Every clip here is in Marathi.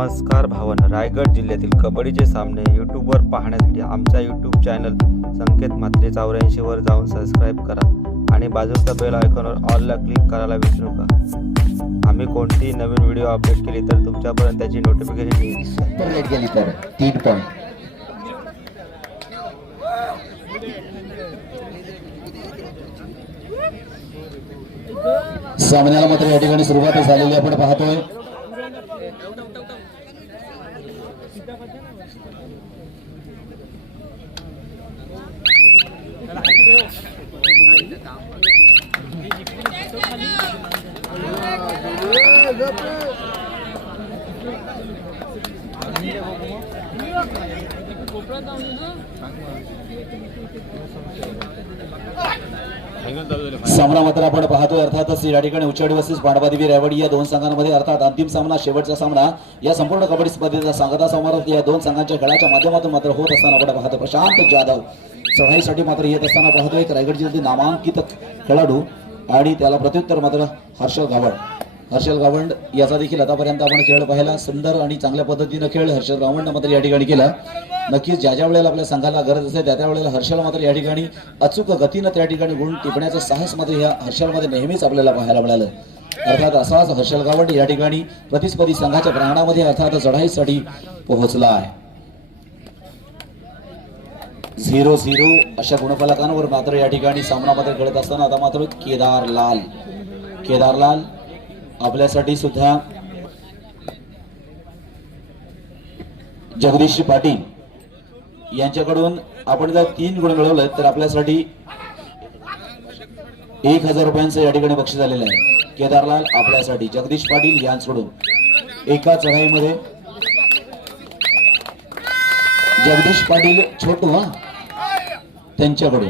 नमस्कार भावन. रायगड जिल्ह्यातील कबड्डीचे सामने यूट्यूबवर पाहण्यासाठी आमच्या यूट्यूब चॅनल संकेत मात्रे चौऱ्याऐंशीवर जाऊन सबस्क्राईब करा आणि बाजूच्या बेल आयकॉनवर ऑलला क्लिक करायला विसरू नका. आम्ही कोणतीही नवीन व्हिडिओ अपडेट केली तर तुमच्यापर्यंत त्याची नोटिफिकेशन येईल. गेली तर तीन पॉईंट सामन्याला मात्र या ठिकाणी सुरुवात झालेली आपण पाहतोय. सामना मात्र आपण पाहतोय अर्थातच या ठिकाणी उच्चाडी वस्तीस पांडवादेवी रेवडी या दोन संघांमध्ये अर्थात अंतिम सामना शेवटचा सामना या संपूर्ण कबड्डी स्पर्धेचा सांगता समारोप या दोन संघांच्या खेळाच्या माध्यमातून मात्र होत असताना आपण पाहतो प्रशांत जाधव. चढाईसाठी मात्र येत असताना पाहतोय एक रायगड जिल्ह्यातील नामांकित खेळाडू आणि त्याला प्रत्युत्तर मात्र हर्षल गावंड. हर्षल गावंड याचा देखील आतापर्यंत आपण खेळ पाहिला. सुंदर आणि चांगल्या पद्धतीनं खेळ हर्षल गावंड मात्र या ठिकाणी केला. नक्कीच ज्या ज्या वेळेला आपल्या संघाला गरज असते त्या त्या वेळेला हर्षल मात्र या ठिकाणी अचूक गतीनं त्या ठिकाणी गुण टिपण्याचं साहस मात्र ह्या हर्षलमध्ये नेहमीच आपल्याला पाहायला मिळालं. अर्थात असाच हर्षल गावंड या ठिकाणी प्रतिस्पर्धी संघाच्या प्रांगणामध्ये अर्थात चढाईसाठी पोहोचला आहे. झिरो झिरो अशा गुणफलकांवर मात्र या ठिकाणी सामना मात्र खेळत असताना आता मात्र केदारलाल केदारलाल केदार लाल आपल्यासाठी सुद्धा जगदीश पाटील यांच्याकडून आपण जर तीन गुण मिळवले तर आपल्यासाठी एक हजार रुपयांचं या ठिकाणी बक्षीस झालेलं आहे. केदारलाल आपल्यासाठी जगदीश पाटील यांच्याकडून एका चढाईमध्ये जगदीश पाटील छोटू हा. त्यांच्याकडून.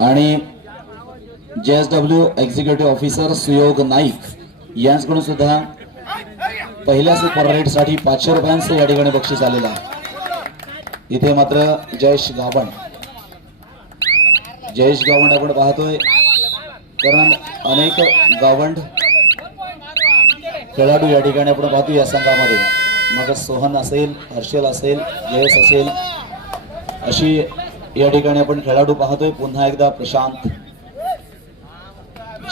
आणि J S W executive officer Suyog Naik यांच्याकडून सुद्धा पहिल्या सुपर रेटसाठी पाचशे रुपयांचं या ठिकाणी बक्षीस आलेलं आहे. इथे मात्र जयेश गावंड. जयेश गावंड आपण पाहतोय. कारण अनेक गावंड खेळाडू या ठिकाणी आपण पाहतो या संघामध्ये. मग सोहन असेल हर्षल असेल जयेश असेल अशी या ठिकाणी आपण खेळाडू पाहतोय. पुन्हा एकदा प्रशांत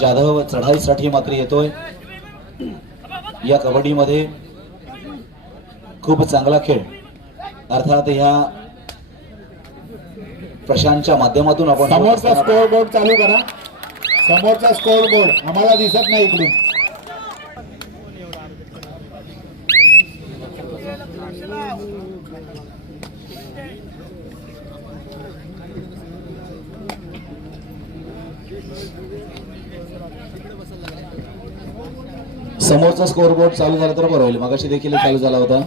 जाधव चढाईसाठी मात्र येतोय. या कबड्डीमध्ये खूप चांगला खेळ. अर्थात ह्या प्रशांतच्या माध्यमातून आपण समोरचा स्कोअर बोर्ड चालू करा. समोरचा स्कोअर बोर्ड आम्हाला दिसत नाही इकडून. समोरचा स्कोअर बोर्ड चालू झाला तर बरं होईल. मागाशी देखील चालू झाला होता.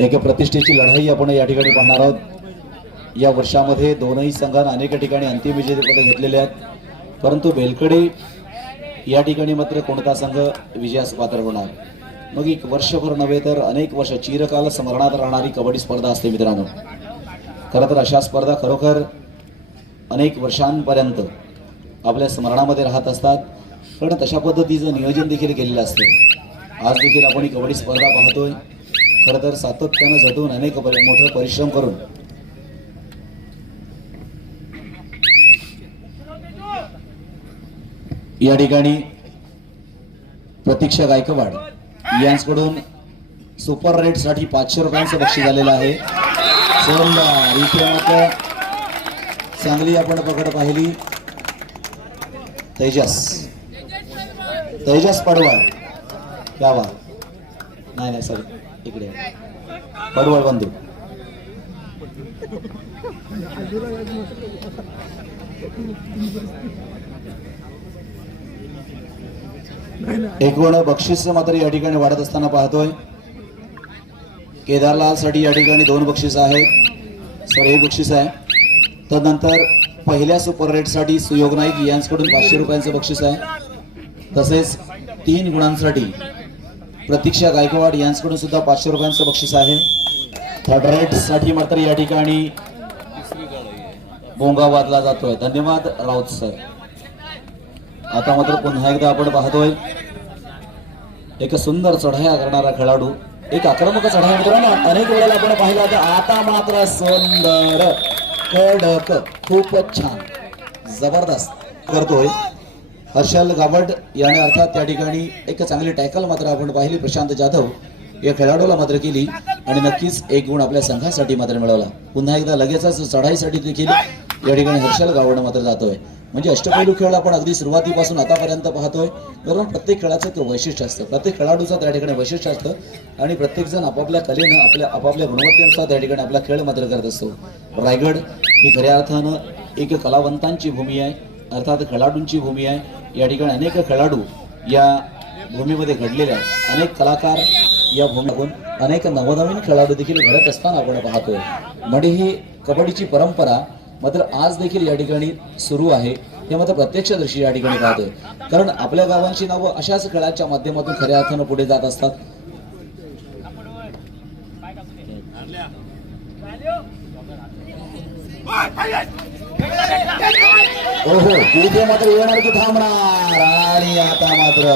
एका प्रतिष्ठेची लढाई आपण या ठिकाणी पाहणार आहोत. या वर्षामध्ये दोनही संघांना अनेक ठिकाणी अंतिम विजेतेपद घेतलेले आहेत. परंतु बेलकडे या ठिकाणी मात्र कोणता संघ विजयास पात्र होणार? मग एक वर्षभर नव्हे तर अनेक वर्ष चिरकाल स्मरणात राहणारी कबड्डी स्पर्धा असते मित्रांनो. खरं तर अशा स्पर्धा खरोखर अनेक वर्षांपर्यंत आपल्या स्मरणामध्ये राहत असतात. पण तशा पद्धतीचं नियोजन देखील केलेलं असतं. आज देखील आपण ही कबड्डी स्पर्धा पाहतोय. खरं तर सातत्यानं झटून अनेक मोठे परिश्रम करून. या ठिकाणी प्रतीक्षा गायकवाड यांच्याकडून सुपर रेटसाठी पाचशे रुपयांचं बक्षीस झालेलं आहे. चांगली आपण पकड पाहिली. तेजस. तेजस पडवळ. क्या वा नाही नाही सर. इकडे. पडवळ बंधू. एकूण बक्षीस मात्र या ठिकाणी वाढत असताना पाहतोय. केदारलाल साठी या ठिकाणी दोन बक्षीस आहेत. सर एक बक्षीस आहे. तदनंतर पहिल्या सुपर रेटसाठी सुयोग नाईक यांच्याकडून पाचशे रुपयांचं बक्षीस आहे. तसेच तीन गुणांसाठी प्रतीक्षा गायकवाड यांच्याकडून सुद्धा पाचशे रुपयांचं बक्षीस आहे. थर्ड रेटसाठी मात्र या ठिकाणी भोंगा वाजला जातोय. धन्यवाद राऊत सर. आता मात्र पुन्हा एकदा आपण पाहतोय. एक सुंदर चढाया करणारा खेळाडू एक आक्रमक चढाया मित्रांनो अनेक वेळेला आपण पाहिलं तर आता मात्र सुंदर. कडक खूपच छान. जबरदस्त करतोय. हर्षल गावड याने अर्थात त्या ठिकाणी एक चांगली टॅकल मात्र आपण पाहिली. प्रशांत जाधव या खेळाडूला मात्र केली आणि नक्कीच एक गुण आपल्या संघासाठी मात्र मिळवला पुन्हा एकदा लगेचच चढाईसाठी देखील या ठिकाणी हर्षल गावड मात्र जातोय. म्हणजे अष्टपैलू खेळ आपण अगदी सुरुवातीपासून आतापर्यंत पाहतोय. बरोबर? प्रत्येक खेळाचं एक वैशिष्ट्य असतं. प्रत्येक खेळाडूचं त्या ठिकाणी वैशिष्ट्य असतं. आणि प्रत्येकजण आपापल्या कलेनं आपल्या आपापल्या गुणवत्तेनुसार त्या ठिकाणी आपला खेळ मात्र करत असतो. रायगड ही खऱ्या अर्थानं एक कलावंतांची भूमी आहे. अर्थात खेळाडूंची भूमी आहे. या ठिकाणी अनेक खेळाडू या भूमीमध्ये घडलेले आहेत. अनेक कलाकार या भूमीतून अनेक नवनवीन खेळाडू देखील घडत असताना आपण पाहतोय. म्हणजे ही कबड्डीची परंपरा मात्र आज देखील या ठिकाणी सुरू आहे. हे मात्र प्रत्यक्षदर्शी या ठिकाणी पाहतोय. कारण आपल्या गावांची नावं अशाच खेळाच्या माध्यमातून खऱ्या अर्थानं पुढे जात असतात. ओहो इथे मात्र येणार की थांबणार. आणि आता मात्र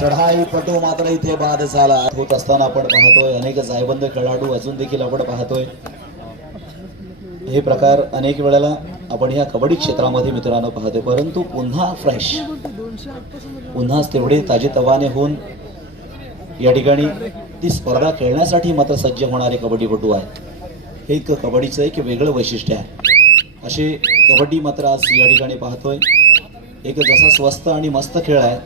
चढाई पटू मात्र इथे बाद झाला. होत असताना आपण पाहतोय अनेक जायबंद खेळाडू अजून देखील आपण पाहतोय. हे प्रकार अनेक वेळेला आपण या कबड्डी क्षेत्रामध्ये मित्रांनो पाहतो परंतु पुन्हा फ्रेश पुन्हा तेवढे ताजेतवाने होऊन या ठिकाणी ती स्पर्धा खेळण्यासाठी मात्र सज्ज होणारे कबड्डीपटू आहे हे एक कबड्डीचं एक वेगळं वैशिष्ट्य आहे. असे कबड्डी मात्र आज या ठिकाणी पाहतोय. एक जसा स्वस्त आणि मस्त खेळ आहे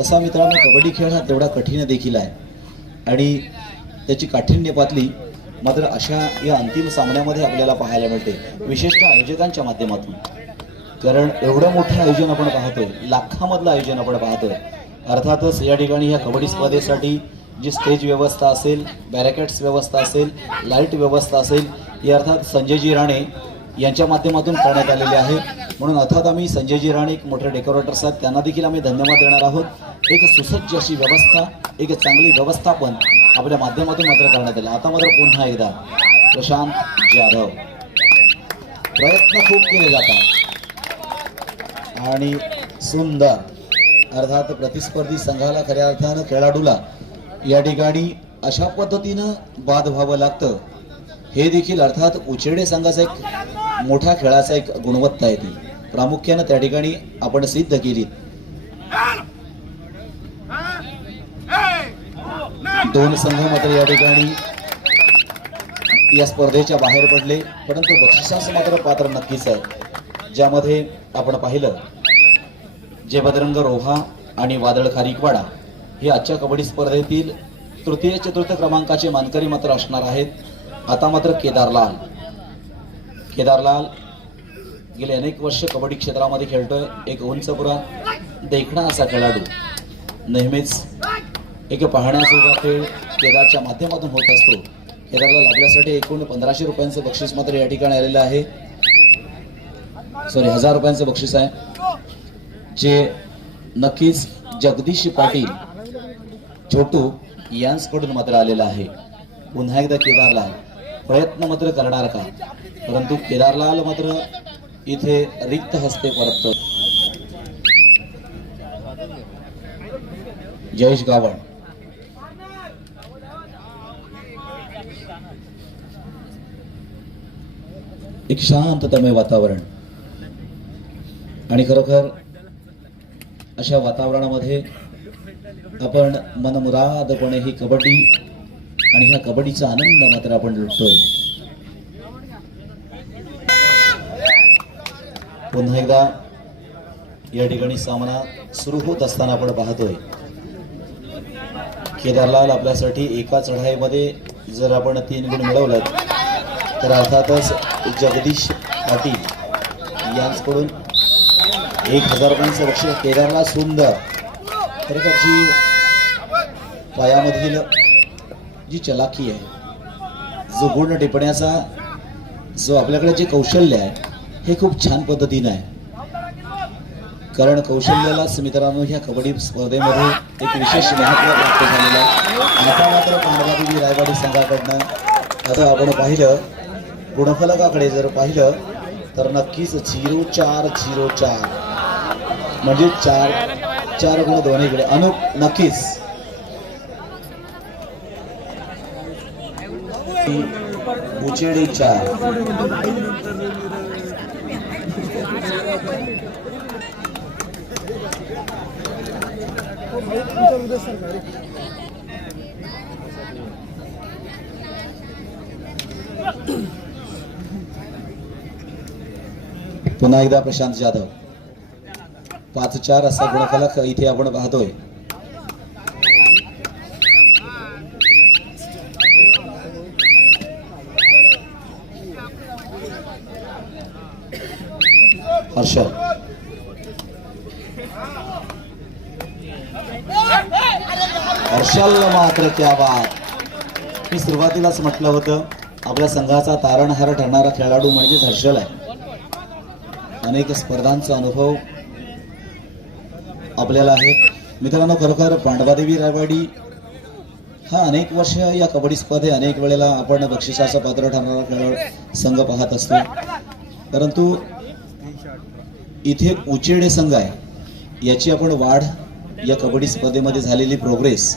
तसा मित्रांनो कबड्डी खेळ हा तेवढा कठीण देखील आहे. आणि त्याची काठिण्य पातली मात्र अशा या अंतिम सामन्यामध्ये आपल्याला पाहायला मिळते. विशेषतः आयोजकांच्या माध्यमातून. कारण एवढं मोठं आयोजन आपण पाहतोय लाखामधलं आयोजन आपण पाहतोय. अर्थातच या ठिकाणी ह्या कबड्डी स्पर्धेसाठी जी स्टेज व्यवस्था असेल बॅरिकेड्स व्यवस्था असेल लाइट व्यवस्था असेल ही अर्थात संजयजी राणे यांच्या माध्यमातून करण्यात आलेली आहे. म्हणून अर्थात आम्ही संजयजी राणे एक मोठे डेकोरेटर्स आहेत त्यांना देखील आम्ही धन्यवाद देणार आहोत. एक सुसज्ज अशी व्यवस्था एक चांगली व्यवस्थापन आपल्या माध्यमातून मात्र करण्यात आले. आता मात्र पुन्हा एकदा प्रशांत जाधव. प्रयत्न खूप केले जातात. आणि सुंदर अर्थात प्रतिस्पर्धी संघाला खऱ्या अर्थानं खेळाडूला या ठिकाणी अशा पद्धतीनं बाद व्हावं लागतं. हे देखील अर्थात उचेडे संघाचा एक मोठ्या खेळाचा एक गुणवत्ता आहे ती. प्रामुख्यानं त्या ठिकाणी आपण सिद्ध केली दोन संघ मात्र या ठिकाणी या स्पर्धेच्या बाहेर पडले. परंतु बक्षिसास मात्र पात्र नक्कीच आहे. ज्यामध्ये आपण पाहिलं जे बजरंग रोहा आणि वादळ खारीकवाडा हे आजच्या कबड्डी स्पर्धेतील तृतीय चतुर्थ क्रमांकाचे मानकरी मात्र असणार आहेत. आता मात्र केदारलाल. केदारलाल गेले अनेक वर्ष कबड्डी क्षेत्रामध्ये खेळतोय. एक उंचपुरा देखणा असा खेळाडू. नेहमीच एक पाहण्याजोगा खेळ केदारच्या माध्यमातून होत असतो. केदारला आपल्यासाठी एकूण पंधराशे रुपयांचं बक्षीस मात्र या ठिकाणी आलेलं आहे. सॉरी हजार रुपयांचं बक्षीस आहे. जे नक्कीच जगदीश पाटील छोटू यांचकडून मात्र आलेलं आहे. पुन्हा एकदा केदारलाल प्रयत्न मात्र करणार का? परंतु केदारलाल मात्र इथे रिक्त हस्ते परततो. जयेश गावण एक शांततमय वातावरण. आणि खरोखर अशा वातावरणामध्ये आपण मनमुरादपणे ही कबड्डी आणि ह्या कबड्डीचा आनंद मात्र आपण लुटतोय. पुन्हा एकदा या ठिकाणी सामना सुरू होत असताना आपण पाहतोय. केदारलाल आपल्यासाठी एका चढाईमध्ये जर आपण तीन गुण मिळवलं तर अर्थातच जगदीश पाटील यांचकडून एक हजार रुपयांचं बक्षीस केदारला सुंदर. खरं तर जी पायामधील जी चलाखी आहे जो गुण टिपण्याचा जो आपल्याकडे जे कौशल्य आहे हे खूप छान पद्धतीनं आहे. कारण कौशल्यालाच मित्रांनो ह्या कबड्डी स्पर्धेमध्ये एक विशेष महत्त्व प्राप्त झालेलं आहे. आता मात्र पांडवादेवी रायवाडी संघाकडनं आता आपण पाहिलं गुणफलकाकडे जर पाहिलं तर नक्कीच झिरो चार झिरो चार. म्हणजे चार चार गुण दोन्हीकडे अनुप नक्कीच. बुचेडी चार. पुन्हा एकदा प्रशांत जाधव. पाच चार असा गुणफलक इथे आपण पाहतोय. हर्षल हर्षल मात्र त्या बात. मी सुरुवातीलाच म्हटलं होतं आपल्या संघाचा तारणहार ठरणारा खेळाडू म्हणजेच हर्षल आहे. अनेक स्पर्धांचा अनुभव आपल्याला आहे. मित्रांनो खरोखर पांडवादेवी रायवाडी हा अनेक वर्ष या कबड्डी स्पर्धे अनेक वेळेला आपण बक्षिसाचं पात्र ठरणारा खेळ संघ पाहत असतो. परंतु इथे उचेडे संघ आहे. याची आपण वाढ या कबड्डी स्पर्धेमध्ये झालेली प्रोग्रेस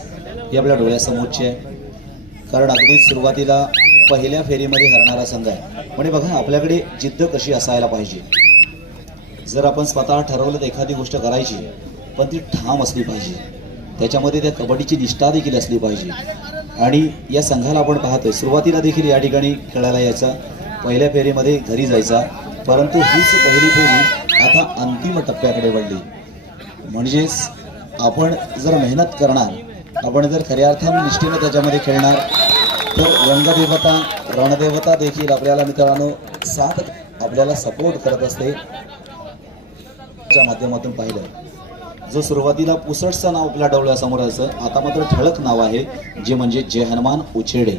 ही आपल्या डोळ्यासमोरची आहे. कारण अगदी सुरुवातीला पहिल्या फेरीमध्ये हरणारा संघ आहे. म्हणजे बघा आपल्याकडे जिद्द कशी असायला पाहिजे? जर आपण स्वतः ठरवलं तर एखादी गोष्ट करायची पण ती ठाम असली पाहिजे. त्याच्यामध्ये त्या कबड्डीची निष्ठा देखील असली पाहिजे. आणि या संघाला आपण पाहतोय सुरुवातीला देखील या ठिकाणी खेळायला यायचा पहिल्या फेरीमध्ये घरी जायचा परंतु हीच पहिली फेरी आता अंतिम टप्प्याकडे वळली. म्हणजेच आपण जर मेहनत करणार आपण जर खऱ्या अर्थानं निष्ठेनं त्याच्यामध्ये खेळणार तर रंगदेवता रणदेवता देखील आपल्याला मित्रांनो साथ आपल्याला सपोर्ट करत असते. च्या माध्यमातून पाहिलं. जो सुरुवातीला पुसटचं नाव आपल्या डोळ्यासमोर असं आता मात्र ठळक नाव आहे जे म्हणजे जय हनुमान उछेडे.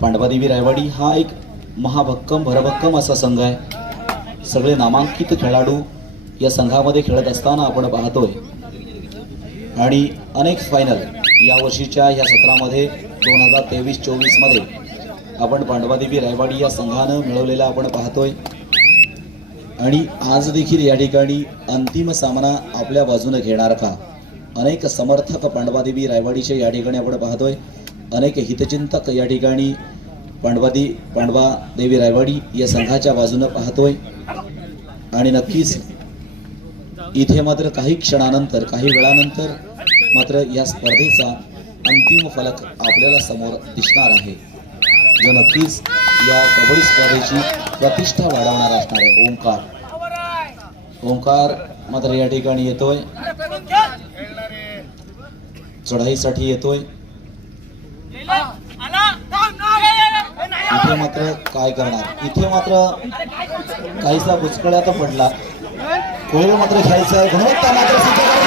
पांडवादेवी रायवाडी हा एक महाभक्कम भरभक्कम असा संघ आहे. सगळे नामांकित खेळाडू या संघामध्ये खेळत असताना आपण पाहतोय. आणि अनेक फायनल या वर्षीच्या या सत्रामध्ये दोन हजार तेवीस चोवीसमध्ये आपण पांडवादेवी रायवाडी या संघानं मिळवलेला आपण पाहतोय. आणि आज देखील या ठिकाणी अंतिम सामना आपल्या बाजूने घेणार का? अनेक समर्थक पांडवादेवी रायवाडीचे या ठिकाणी आपण पाहतोय. अनेक हितचिंतक या ठिकाणी पांडवादी पांडवा देवी रायवाडी या संघाच्या बाजूने पाहतोय. आणि नक्कीच इथे मात्र काही क्षणानंतर काही वेळानंतर मात्र या स्पर्धेचा अंतिम फलक आपल्याला समोर दिसणार आहे. जो नक्कीच या कबड्डी स्पर्धेची प्रतिष्ठा वाढवणार असणार आहे ओंकार. ओंकार मात्र या ठिकाणी येतोय. चढाईसाठी येतोय. इथे मात्र काय करणार? इथे मात्र काहीसा बुचकळ्यात पडला. कोयल मात्र खेळायचा आहे. गुणवत्ता मात्र सिद्ध मात्र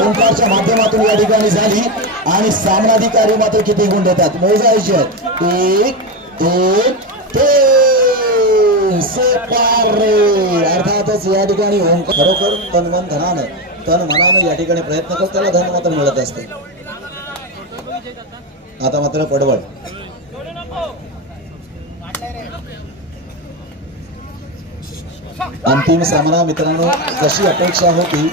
ओंकारच्या माध्यमातून या ठिकाणी झाली. आणि सामनाधिकारी मात्र किती गुण देतात. मोजायचे आहेत. एक दोन अर्थातच या ठिकाणी ओंकार खरोखर तन मन धनानं तन मनानं या ठिकाणी प्रयत्न करत. त्याला धन मात्र मिळत असते. आता मात्र पडवळ. अंतिम सामना मित्रांनो जशी अपेक्षा होती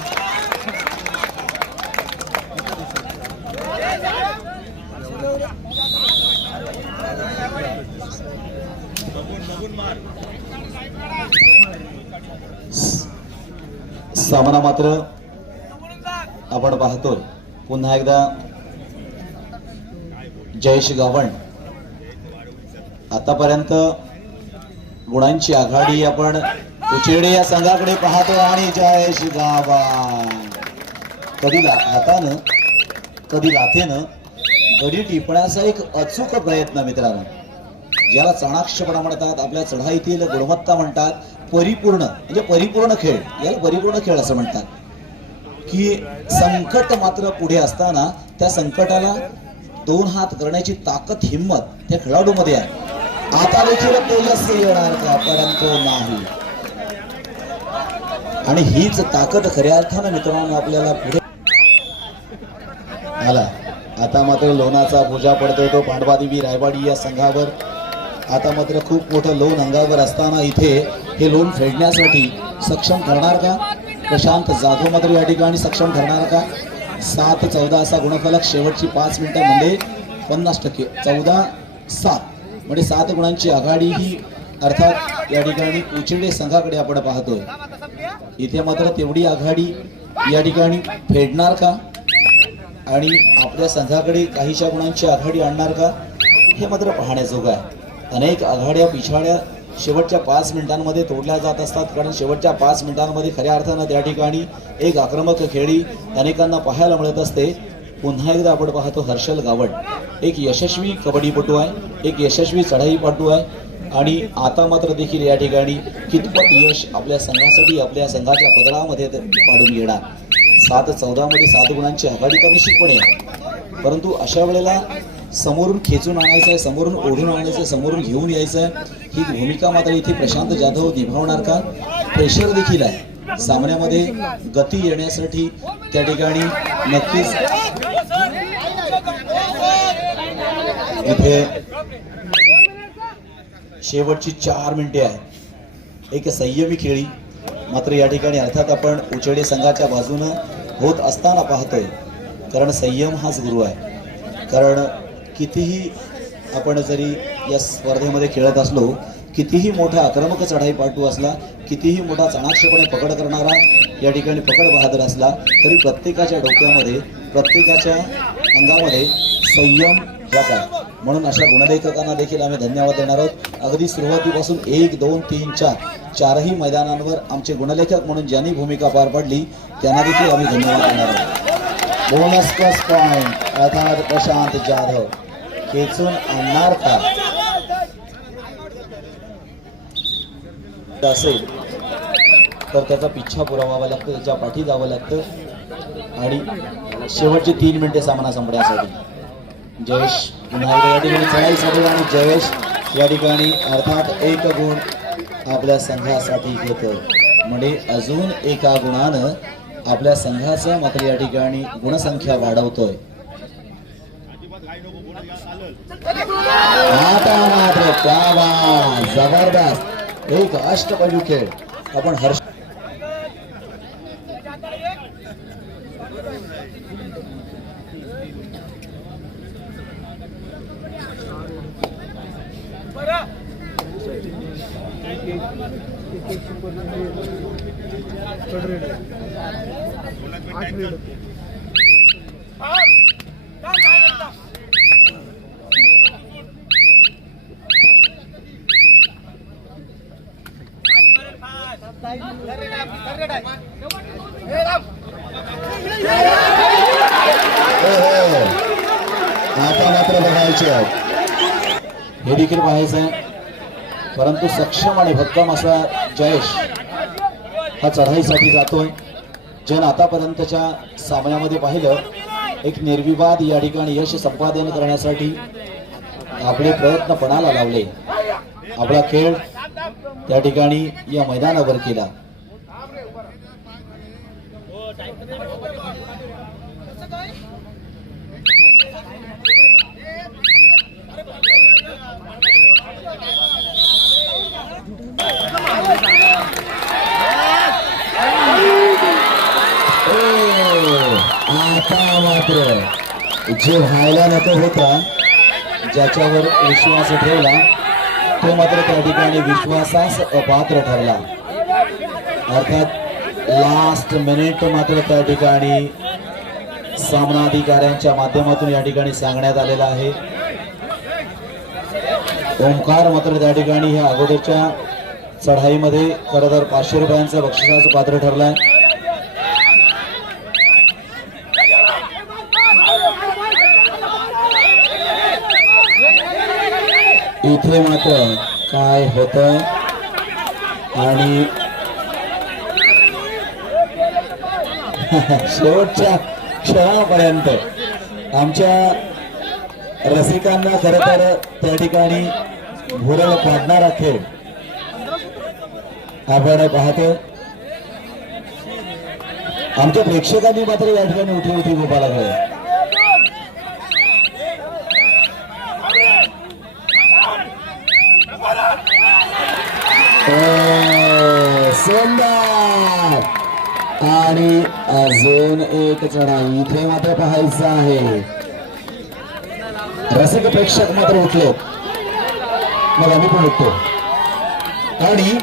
सामना मात्र आपण पाहतोय पुन्हा एकदा जयेश गावण आतापर्यंत गुणांची आघाडी आपण उचेडे या संघाकडे पाहतो आणि जयेश गावण कधी हातानं कधी लाथेनं गडी टिपण्याचा एक अचूक प्रयत्न मित्रांनो. ज्याला चाणाक्षपणा म्हणतात आपल्या चढाईतील गुणवत्ता म्हणतात परिपूर्ण म्हणजे परिपूर्ण खेळ याला परिपूर्ण खेळ असं म्हणतात. की संकट मात्र पुढे असताना त्या संकटाला दोन हात करण्याची ताकद हिंमत त्या खेळाडूमध्ये आहे. आता देखील तेजस येणार का? परंतु नाही. आणि हीच ताकद खऱ्या अर्थानं मित्रांनो आपल्याला पुढे आला. आता मात्र लोणाचा पूजा पडतोय तो पांडवादेवी रायवाडी या संघावर. आता मात्र खूप मोठं लोन अंगावर असताना इथे हे लोन फेडण्यासाठी सक्षम ठरणार का? प्रशांत जाधव मात्र या ठिकाणी सक्षम ठरणार का? सात चौदा असा गुणफलक शेवटची पाच मिनिटं म्हणजे पन्नास टक्के. चौदा सात. म्हणजे सात गुणांची आघाडी ही अर्थात या ठिकाणी उचिडे संघाकडे आपण पाहतोय इथे मात्र तेवढी आघाडी या ठिकाणी फेडणार का? आणि आपल्या संघाकडे काहीशा गुणांची आघाडी आणणार का? हे मात्र पाहण्याजोगं आहे. अनेक आघाड्या पिछाड्या शेवटच्या पाच मिनिटांमध्ये तोडल्या जात असतात. कारण शेवटच्या पाच मिनिटांमध्ये खऱ्या अर्थानं त्या ठिकाणी एक आक्रमक खेळी अनेकांना पाहायला मिळत असते. पुन्हा एकदा आपण पाहतो हर्षल गावड. एक यशस्वी कबड्डीपटू आहे. एक यशस्वी चढाईपटू आहे. आणि आता मात्र देखील या ठिकाणी कितपत यश आपल्या संघासाठी आपल्या संघाच्या पदरामध्ये पाडून घेणार. सात चौदामध्ये सात गुणांची आघाडी तर निश्चितपणे आहे परंतु अशा वेळेला समोरून खेचून आणायचं आहे समोरून ओढून आणायचं आहे समोरून घेऊन यायचं आहे ही भूमिका मात्र इथे प्रशांत जाधव निभावणार का? प्रेशर देखील आहे. सामन्यामध्ये गती येण्यासाठी त्या ठिकाणी नक्कीच इथे शेवटची चार मिनिटे आहे एक संयमी खेळी. मात्र या ठिकाणी अर्थात आपण उचेडे संघाच्या बाजूनं होत असताना पाहतोय. कारण संयम हाच गुरु आहे. कारण कितीही आपण जरी या स्पर्धेमध्ये खेळत असलो कितीही मोठा आक्रमक चढाई पाटू असला कितीही मोठा चाणाक्षपणे पकड करणारा या ठिकाणी पकड बहादर असला तरी प्रत्येकाच्या डोक्यामध्ये प्रत्येकाच्या अंगामध्ये संयम जातात म्हणून अशा गुणलेखकांना देखील आम्ही धन्यवाद देणार आहोत. अगदी सुरुवातीपासून एक दोन तीन चार चारही मैदानांवर आमचे गुणलेखक म्हणून ज्यांनी भूमिका पार पाडली त्यांना देखील आम्ही धन्यवाद देणार आहोत. बोनस प्लस पॉईंट अर्थात प्रशांत जाधव. खेचून आणणार का? असेल तर त्याचा पिच्छा पुरवावा लागतो त्याच्या पाठी जावं लागतं. आणि शेवटचे तीन मिनिटे सामना संपण्यासाठी. जयेश पुन्हा या ठिकाणी चढाईसाठी आणि जयेश या ठिकाणी अर्थात एक गुण आपल्या संघासाठी घेतो. म्हणजे अजून एका गुणानं आपल्या संघाचं मात्र या ठिकाणी गुणसंख्या वाढवतोय. आता मात्र त्या जबरदस्त. एक अष्टपैलू खेळ. आपण हर्ष हो, हो. आता मात्र बघायचे आहेत. हे देखील पाहायचं आहे. परंतु सक्षम आणि भक्कम असा जयेश हा चढाईसाठी जातोय. जन आतापर्यंतच्या सामन्यामध्ये पाहिलं एक निर्विवाद या ठिकाणी यश संपादन करण्यासाठी आपले प्रयत्न पणाला लावले. आपला खेळ त्या ठिकाणी या मैदानावर केला. आता मात्र जे व्हायला नको होता ज्याच्यावर विश्वास ठेवला तो मात्र त्या ठिकाणी विश्वासास अपात्र ठरला. अर्थात लास्ट मिनिट मात्र त्या ठिकाणी सामनाधिकाऱ्यांच्या माध्यमातून या ठिकाणी सांगण्यात आलेला आहे. ओंकार मात्र त्या ठिकाणी ह्या अगोदरच्या चढाईमध्ये खरं तर पाचशे रुपयांचं बक्षिसाचं पात्र ठरलंय. इथे मात्र काय होत? आणि शेवटच्या क्षणापर्यंत आमच्या रसिकांना खरं तर त्या ठिकाणी भुरळ काढणारा खेळ आपण पाहतो. आमच्या प्रेक्षकांनी मात्र या ठिकाणी उठी उठी उभा लागले आणि अजून एक चढाई इथे मात्र पाहायचं आहे. रसिक प्रेक्षक मात्र उठले. मग आम्ही पण उठतो. आणि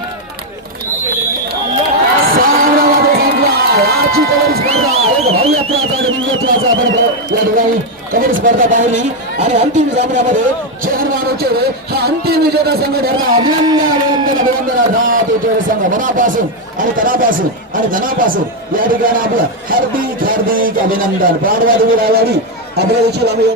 आजची कबड्डी स्पर्धा. एक भव्यत्वाचा आणि दिव्यत्वाचा आपण या ठिकाणी कबड्डी स्पर्धा पाहिली. आणि अंतिम सामन्यामध्ये अंतिम विजेता संघ ठरला अभिनंदन अभिनंदन अभिनंदन. अर्थात विजय संघ. मनापासून आणि तनापासून आणि धनापासून या ठिकाणी आपलं हार्दिक हार्दिक अभिनंदन. पाडवा देवी रायवाडी आपल्या देखील आम्ही